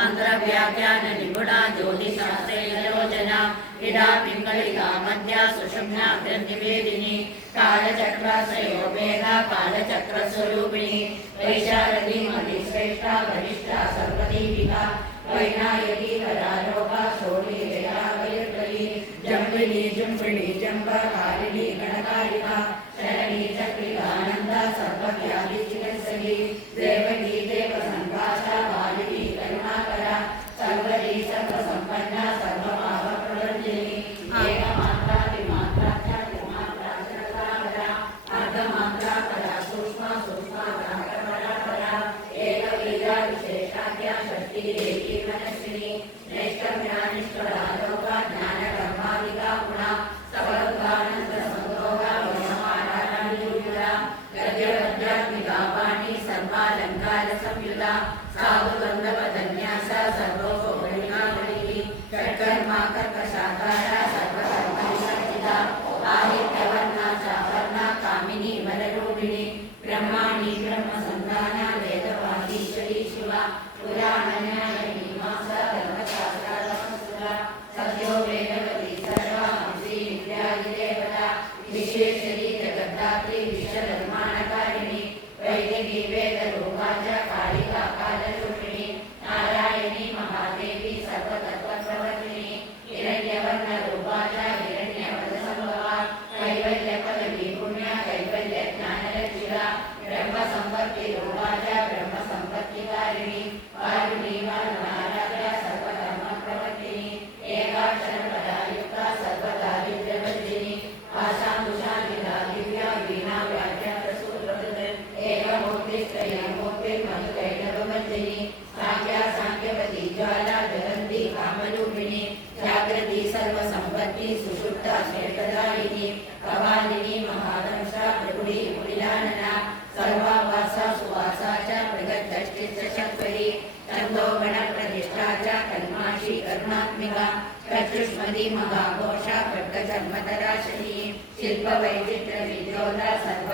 मंत्रव्याख्यान निपुणा ज्योतिषशास्त्रैकलोचना इडा पिंगलिका मध्या सुषुम्ना ग्रन्थिवेदिनी कालचक्राश्रयोपेदा कालचक्रस्वरूपिणी वैशारदी मतिश्रेष्ठा वरिष्ठा सर्वदीपिका वैनायकी वरारोहा शोणी जयावैर्वरी जम्बिनी जुम्बिनी जम्बकारिणी गणकारिका शरणी चक्रिकानन्दा सर्वव्याधिचिकित्सकी देवकी देवसंभाषा वालिनी करुणाकरा सर्वदी सर्वसम्पन्ना सर्वभावप्रवर्धिनी एकमात्रा त्रिमात्रा च त्रिमात्रा शरदाकरा अर्धमात्रा परा सूक्ष्मा सूक्ष्मा परा एकवीरा विशेषाख्या षष्ठी देवी मनस्विनी नैष्कर्म्यानिष्करा लोका ज्ञानकर्मादिका गुणा सकलोद्धानन्द संयोगा वयमारायणयुक्ता गद्यपद्यात्मिका वाणी सर्वालङ्कार संयुता साधुगन्धपदन्यासा सर्वोपरिणामणिः षट्कर्मा कर्कशाकारा सर्वकर्मविवर्जिता आदित्यवर्णा चावर्णा कामिनी वररूपिणी ब्रह्माणि ब्रह्मसन्धाना वेदवागीश्वरी शिवा पुराणन्यायिनी मासा धर्मशास्त्रात्मसुरा सद्यो वेदवती सर्वा हंसी विद्यादिदेवता विशेषरी जगद्धात्री विश्वधर्माणकारिणी वैदिकी वेदरूपा च कालिका कालरूपिणी नारायणी महादेवी सर्वतत्त्वप्रवर्तिनी हिरण्यवर्णरूपा च हिरण्यवदसम्भवा कैवल्यपदवी पुण्या कैवल्यज्ञानलक्षिता ब्रह्मसम्पत्तिरूपा च ब्रह्मसम्पत्तिकारिणी वारुणी वारुणाराध्या सर्वधर्मप्रवर्तिनी एकाक्षरपदायुक्ता सर्वदारिद्र्यवर्जिनी आशांकुशान्विता दिव्या वीणा व्याख्यातसूत्रकृत एकमूर्तित्रयमूर्तिर्मधुकैटभवर्जिनी साख्या साङ्ख्यवती ज्वाला ज्वलन्ती कामरूपिणी जागृती सर्वसम्पत्ति सुषुप्ता श्रेष्ठदायिनी कपालिनी महादंशा प्रभुडी कुटिलानना सर्वावासा सुवासा च प्रगतष्टिश्चक्वरी छन्दोगणप्रतिष्ठा च कल्माक्षी करुणात्मिका प्रत्युष्मदी महाघोषा प्रकटजन्मतराशनी शिल्पवैचित्र्यविद्योधा सर्व